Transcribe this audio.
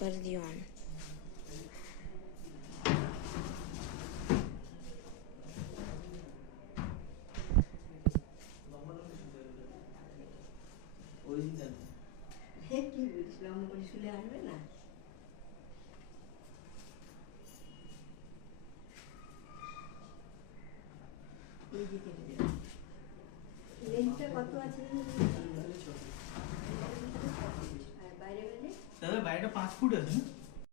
कर दी ऑन। কি বলিস লম্বা করে শুলে আসবে না? এই যে কেটে দেবে। লেন্থটা কত আছে? আর বাইরে গেলে? দাদা বাইরেটা 5 ফুট আছে না?